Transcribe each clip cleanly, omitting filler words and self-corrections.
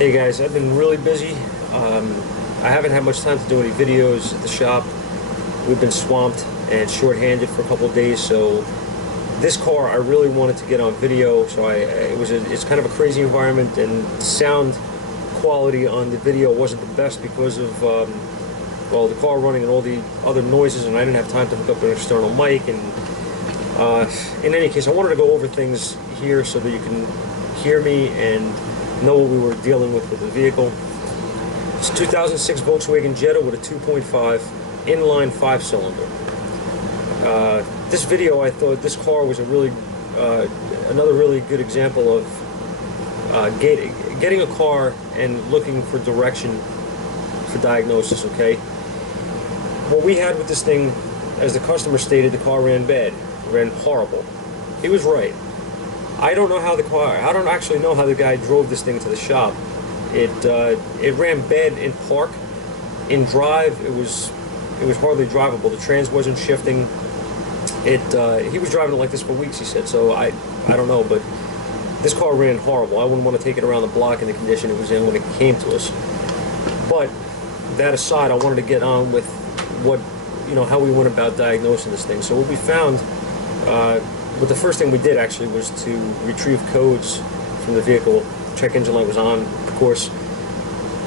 Hey guys, I've been really busy. I haven't had much time to do any videos at the shop. We've been swamped and short-handed for a couple of days, so this car I really wanted to get on video. So it's kind of a crazy environment, and sound quality on the video wasn't the best because of well, the car running and all the other noises, and I didn't have time to hook up an external mic. And in any case, I wanted to go over things here so that you can hear me and know what we were dealing with the vehicle. It's a 2006 Volkswagen Jetta with a 2.5 inline 5-cylinder. This video, I thought this car was a really another really good example of getting a car and looking for direction for diagnosis. Okay, what we had with this thing, as the customer stated, the car ran bad, ran horrible. He was right. I don't actually know how the guy drove this thing to the shop. It ran bad in park. In drive, it was hardly drivable. The trans wasn't shifting. He was driving it like this for weeks, he said. So I don't know, but this car ran horrible. I wouldn't want to take it around the block in the condition it was in when it came to us. But that aside, I wanted to get on with how we went about diagnosing this thing. So what we found. But the first thing we did actually was to retrieve codes from the vehicle. Check engine light was on, of course.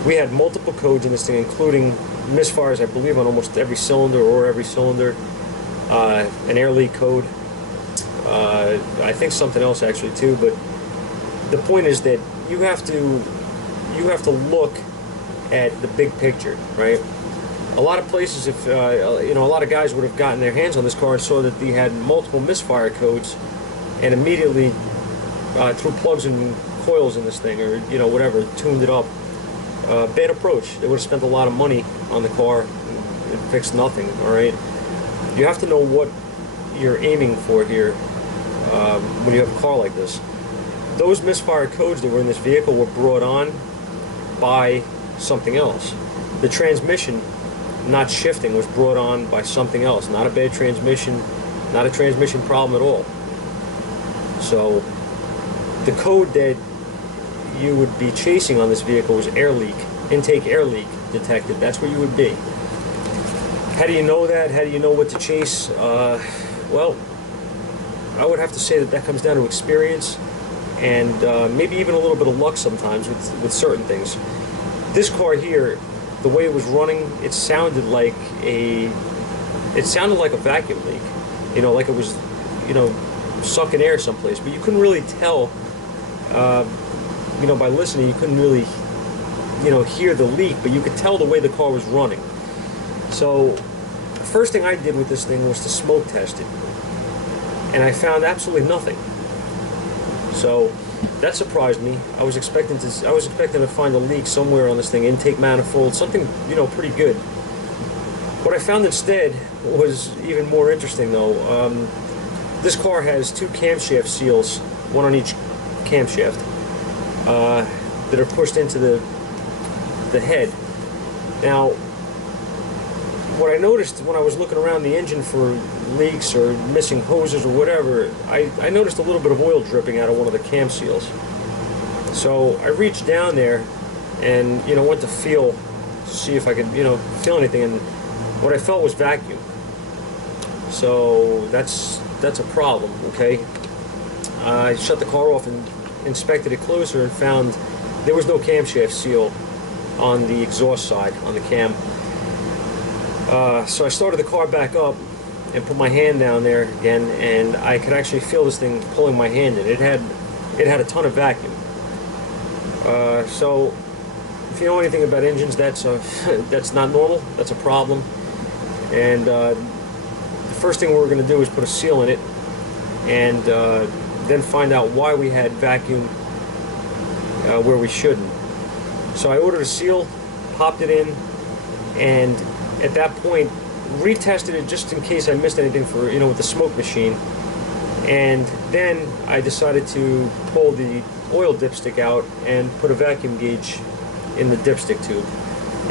We had multiple codes in this thing, including misfires, I believe, on almost every cylinder or every cylinder. An air leak code. I think something else actually too. But the point is that you have to look at the big picture, right? A lot of places, if a lot of guys would have gotten their hands on this car and saw that they had multiple misfire codes, and immediately threw plugs and coils in this thing, or whatever, tuned it up. Bad approach. They would have spent a lot of money on the car and fixed nothing. All right, you have to know what you're aiming for here when you have a car like this. Those misfire codes that were in this vehicle were brought on by something else. The transmission not shifting was brought on by something else. Not a bad transmission, not a transmission problem at all. So the code that you would be chasing on this vehicle was air leak, intake air leak detected. That's where you would be. How do you know that? How do you know what to chase? Well, I would have to say that comes down to experience and maybe even a little bit of luck sometimes with certain things. This car here, the way it was running, it sounded like a vacuum leak, like it was, sucking air someplace. But you couldn't really tell, by listening. You couldn't really, hear the leak, but you could tell the way the car was running. So, the first thing I did with this thing was to smoke test it, and I found absolutely nothing. So that surprised me. I was expecting to find a leak somewhere on this thing, intake manifold, something pretty good. What I found instead was even more interesting, though. This car has two camshaft seals, one on each camshaft, that are pushed into the head. Now, what I noticed when I was looking around the engine for leaks or missing hoses or whatever, I noticed a little bit of oil dripping out of one of the cam seals. So I reached down there and went to feel to see if I could feel anything, and what I felt was vacuum. So that's a problem. Okay, I shut the car off and inspected it closer and found there was no camshaft seal on the exhaust side on the cam. So I started the car back up and put my hand down there again, and I could actually feel this thing pulling my hand in. It had a ton of vacuum. So if you know anything about engines, that's not normal. That's a problem. And the first thing we're going to do is put a seal in it, and then find out why we had vacuum where we shouldn't. So I ordered a seal, popped it in, and at that point retested it just in case I missed anything for with the smoke machine. And then I decided to pull the oil dipstick out and put a vacuum gauge in the dipstick tube.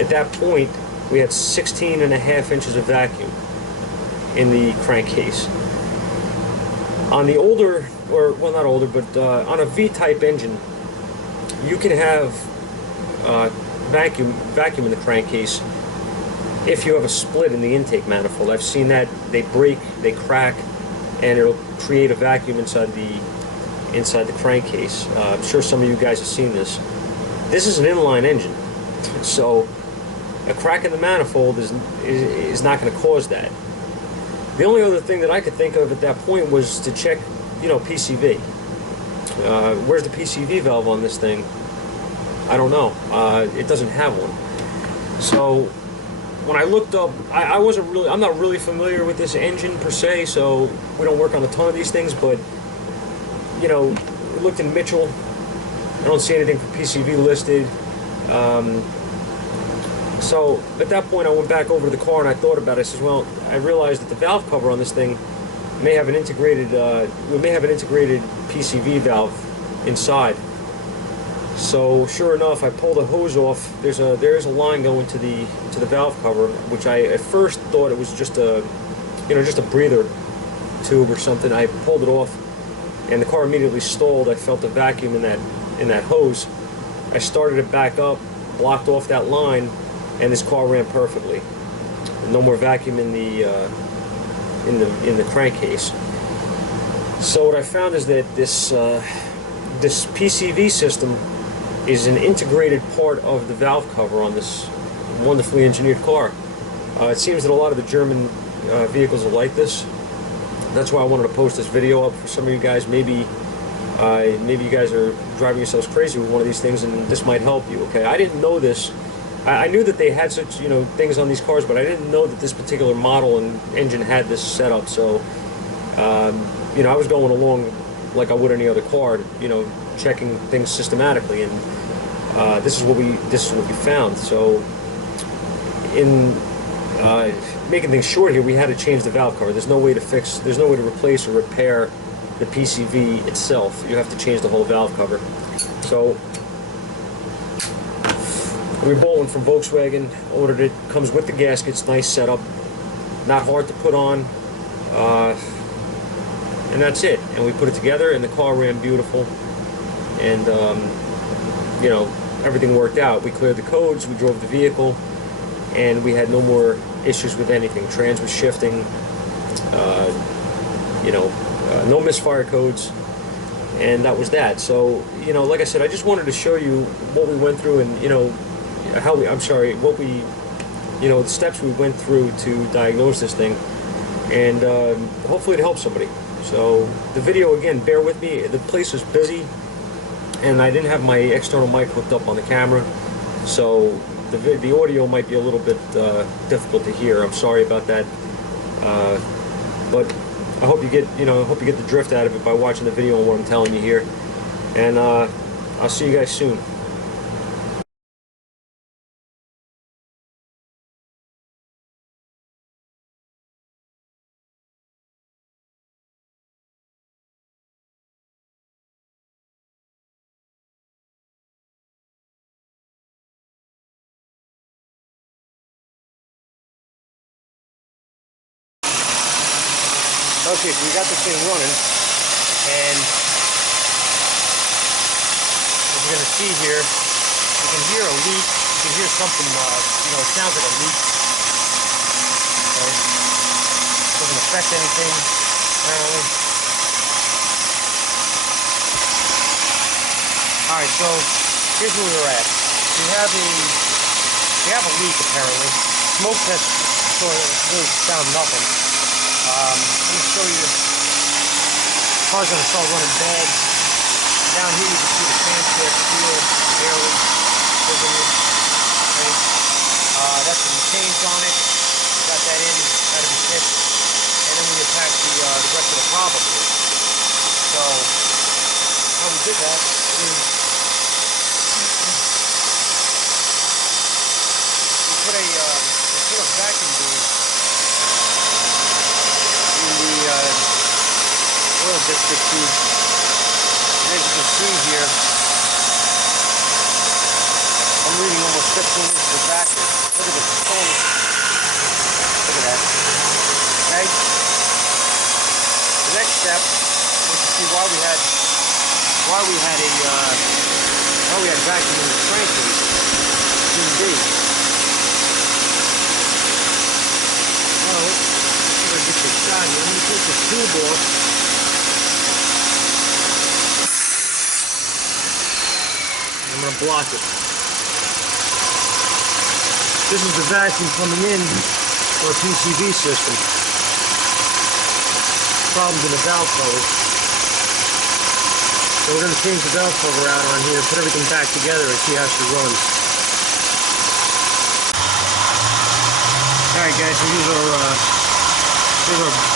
At that point we had 16.5 inches of vacuum in the crankcase. On the older, or well, not older, but on a V-type engine, you can have vacuum in the crankcase if you have a split in the intake manifold. I've seen that they break, they crack, and it'll create a vacuum inside the crankcase. I'm sure some of you guys have seen this. This is an inline engine, so a crack in the manifold is not going to cause that. The only other thing that I could think of at that point was to check, PCV. Where's the PCV valve on this thing? I don't know. It doesn't have one. So when I looked up, I'm not really familiar with this engine per se, so we don't work on a ton of these things, but we looked in Mitchell. I don't see anything for PCV listed. So at that point I went back over to the car and I thought about it. I said, well, I realized that the valve cover on this thing may have an integrated PCV valve inside. So sure enough, I pulled a hose off. There is a line going to the valve cover, which I at first thought it was just a breather tube or something. I pulled it off, and the car immediately stalled. I felt a vacuum in that hose. I started it back up, blocked off that line, and this car ran perfectly. No more vacuum in the crankcase. So what I found is that this PCV system is an integrated part of the valve cover on this wonderfully engineered car. It seems that a lot of the German vehicles are like this. That's why I wanted to post this video up for some of you guys. Maybe you guys are driving yourselves crazy with one of these things, and this might help you. Okay, I didn't know this. I knew that they had such things on these cars, but I didn't know that this particular model and engine had this setup. So I was going along like I would any other car, checking things systematically, and this is what we found. So in making things short here, we had to change the valve cover. There's no way to replace or repair the PCV itself. You have to change the whole valve cover. So we bought one from Volkswagen, ordered it, comes with the gaskets, nice setup, not hard to put on, and that's it. And we put it together, and the car ran beautiful, and everything worked out. We cleared the codes, we drove the vehicle, and we had no more issues with anything. Trans was shifting, no misfire codes, and that was that. So, like I said, I just wanted to show you what we went through, and the steps we went through to diagnose this thing, and hopefully it helps somebody. So the video, again, bear with me, the place was busy, and I didn't have my external mic hooked up on the camera, so the audio might be a little bit difficult to hear. I'm sorry about that, but I hope you get the drift out of it by watching the video and what I'm telling you here, and I'll see you guys soon. Okay, so we got this thing running, and as you're going to see here, you can hear a leak, you can hear something, it sounds like a leak. Okay. Doesn't affect anything, apparently. Alright, so here's where we're at. We have a leak, apparently. Smoke test really found nothing. Let me show you. The car's going to start running bad. Down here you can see the transfer seal barely visible. Okay. That's the change on it. We got that in, that'll be fixed. And then we attack the rest of the problem here. So how we did that is we put a vacuum bead oil dipstick tube, and as you can see here, I'm reading almost 15 inches of vacuum. Look at the component. Look at that. Okay. The next step was to see why we had vacuum in the crankcase. can be. Well, I'm gonna get this shot here. I'm gonna take this tube off. I'm gonna block it. This is the vacuum coming in for a PCV system. Problems in the valve cover. So we're going to change the valve cover out on here, put everything back together and see how she runs. Alright guys, so here's our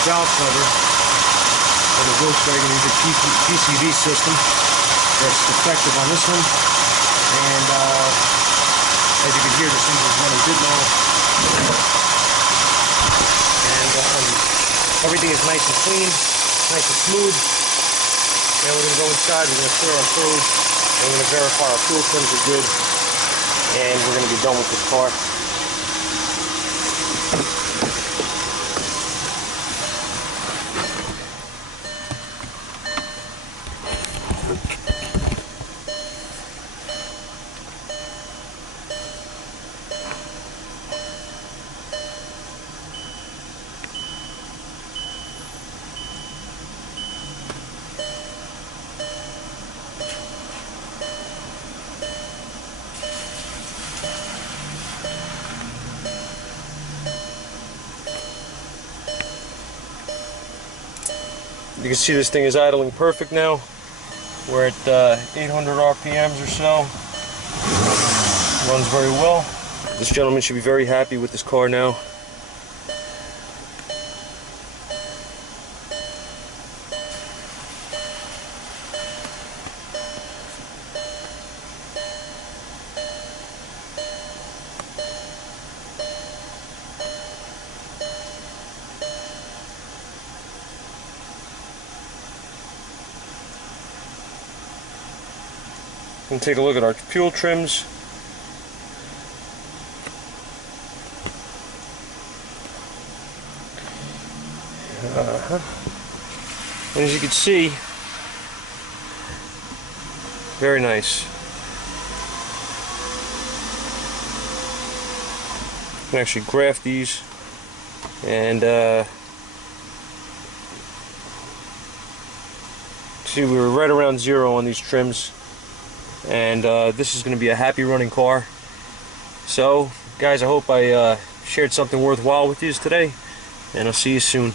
valve cover for the Volkswagen. Here's a PCV system that's defective on this one. And as you can hear, this engine's running good now. And everything is nice and clean, nice and smooth. Now we're going to go inside, we're going to clear our code, and we're going to verify our fuel trims are good, and we're going to be done with this car. You can see this thing is idling perfect now. We're at 800 RPMs or so. Runs very well. This gentleman should be very happy with this car now. And take a look at our fuel trims. And as you can see, very nice. You can actually graph these and see we were right around 0 on these trims. And this is going to be a happy running car. So guys, I hope I shared something worthwhile with you today, and I'll see you soon.